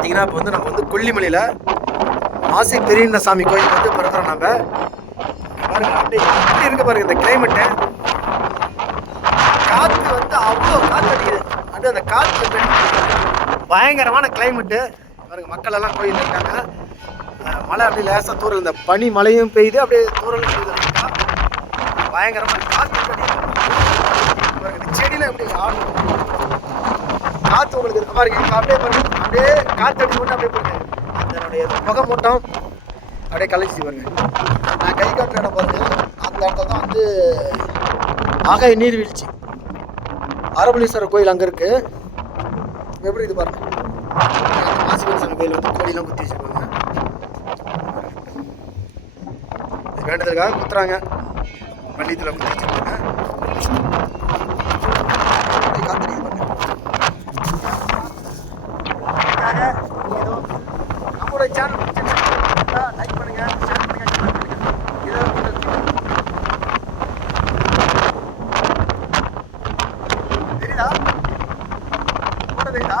பார்த்தீங்கன்னா இப்போ வந்து நம்ம வந்து கொல்லிமலையில் மாசி பெரியண்ணசாமி கோயில் வந்து பிறக்கிறோம். நம்ம பாருங்க அப்படியே எப்படி இருக்கு பாருங்க இந்த கிளைமேட்டு. காற்று வந்து அவ்வளோ காற்று அடிக்குது. அப்படியே அந்த காற்று பயங்கரமான கிளைமேட்டு பாருங்க. மக்கள் எல்லாம் கோயில் இருக்காங்க. மழை அப்படியே லேசாக தூரல், இந்த பனி மழையும் பெய்யுது, அப்படியே தூரல் பெய்யுது. பயங்கரமான காற்று பாருங்க. இந்த செடியில் எப்படி ஆடும் காற்று உங்களுக்கு பாருங்க. இப்போ அப்படியே பாருங்க, அப்படியே காற்று அடிச்சு கொண்டு அப்படியே பாருங்க அதனுடைய புகை மூட்டம் அப்படியே கலைச்சி பாருங்க. நான் கை காட்டுற இடம் பாருங்க, அந்த இடத்துல தான் வந்து ஆகாய நீர்வீழ்ச்சி அரபலீஸ்வரர் கோயில் அங்கே இருக்கு. எப்படி இது பாருங்க, மாசிபெரியசாமி கோயில் வந்து கோயிலாம் குத்தி வச்சிருக்காங்க. வேண்டதுக்காக குத்துறாங்க, பள்ளியத்தில் குத்தி வச்சிருக்காங்க. காத்தடிக்குது பாருங்க. நம்மளோட சேனல் லைக் பண்ணுங்க, ஷேர் பண்ணுங்க, கமெண்ட் பண்ணுங்க. இதை தெரியுதா? தெரியுதா?